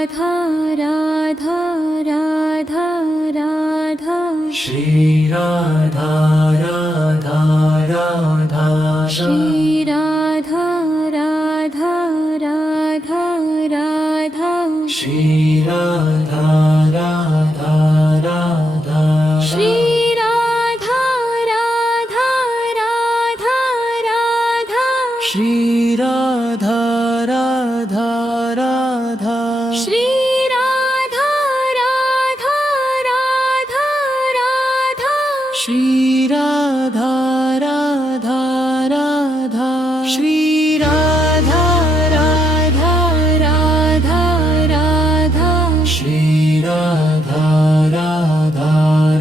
राधा राधा राधा राधा श्री राधा राधा राधा श्री राधा राधा राधा राधा श्री राधा राधा राधा श्री राधा राधा राधा राधा श्री राधा राधा राधा श्री राधा राधा राधा राधा श्री राधा राधा राधा श्री राधा राधा राधा राधा श्री राधा राधा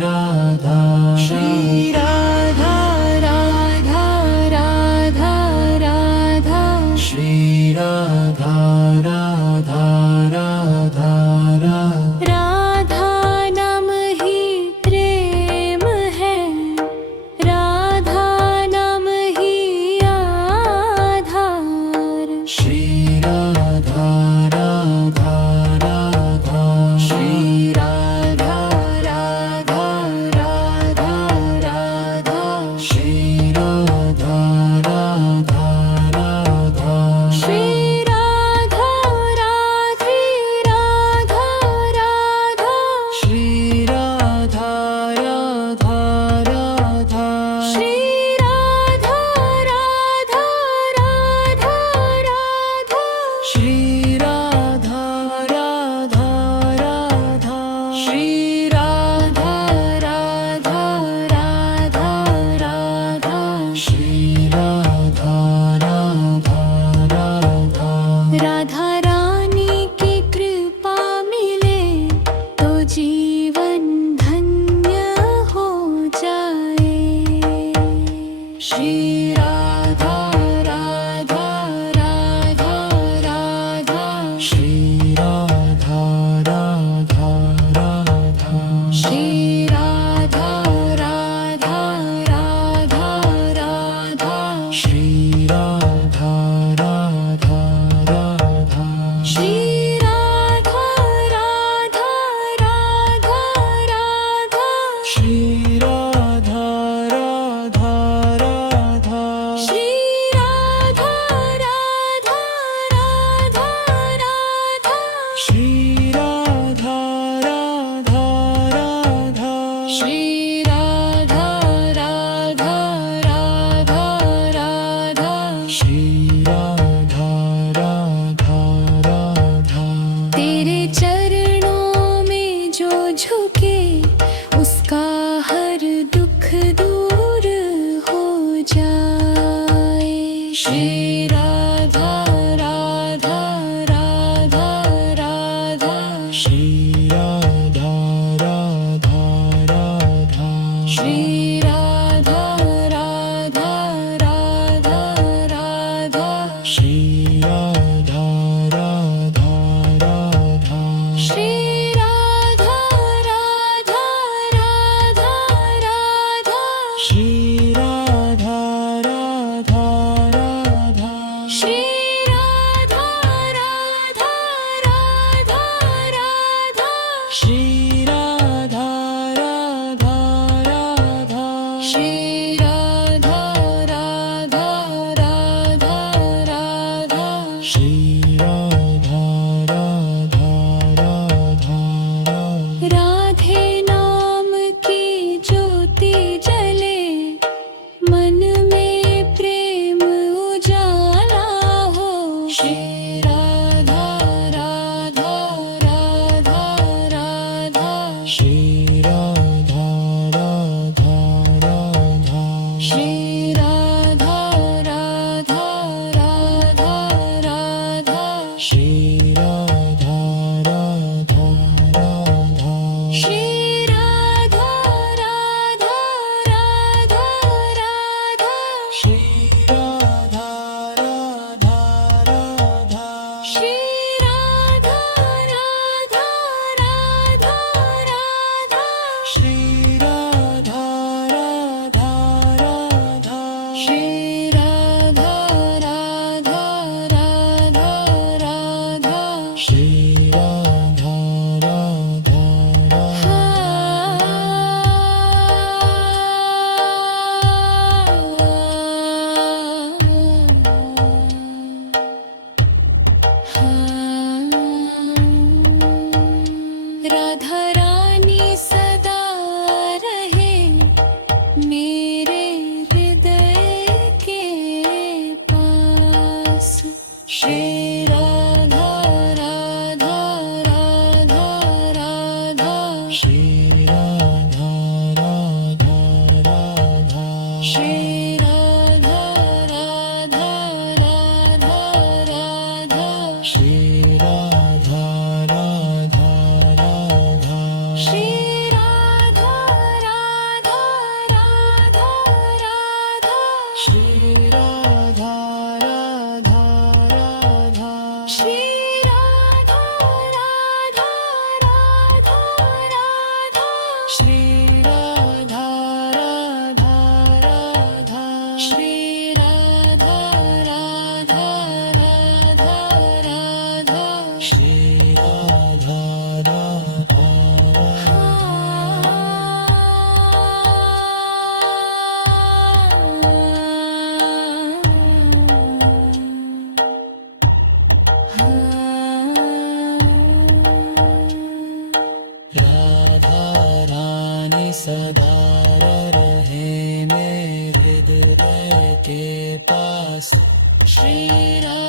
राधा श्री राधा राधा राधा राधा श्री राधा राधा राधा राधा नाम ही प्रेम है, राधा नाम ही आधार। श्री राधा राधा राधा श्री राधा राधा राधा राधा श्री राधा राधा राधा श्री राधा राधे राधा राधा श्री राधा राधा राधा श्री राधा राधा राधा राधा श्री राधा राधा राधा श्री राधा राधा राधा राधा श्री राधा राधा राधा राधा रानी की कृपा मिले तो जीवन धन्य हो जाए। श्री राधा राधा राधा राधा श्री राधा राधा राधा श्री राधा राधा राधा राधा श्री राधा राधा राधा श्री राधा राधा राधा राधा श्री राधा राधा राधा श्री राधा राधा राधा राधा श्री राधा राधा राधा श्री राधा राधा राधा राधा श्री राधा राधा राधा तेरे चरणों में जो झुके उसका हर दुख दूर हो जाए। श्री राधा राधा राधा राधा श्री राधा राधा राधा श्री राधा राधा राधा राधा श्री राधा राधा राधा श्री राधा राधा राधा राधा श्री राधा राधा राधा श्री राधा राधा राधा राधा श्री राधा राधा राधा श्री राधा राधा राधा राधा श्री राधा राधा राधा राधे नाम की ज्योति जले मन में प्रेम उजाला हो। श्री राधा राधा राधा राधा श्री राधा राधा राधा श्री राधा राधा राधा राधा श्री राधा राधा राधा श्री राधा राधा राधा राधा श्री राधा राधा राधा श्री राधा राधा राधा राधा श्री राधा राधा राधा श्री राधा राधा राधा राधा श्री राधा राधा राधा श्री राधा राधा राधा राधा श्री राधा राधा राधा श्री राधा राधा राधा राधा श्री राधा राधा राधा श्री राधा राधा राधा राधा श्री राधा राधा राधा राधा रानी सदा रहे मेरे हृदय के पास श्री राधा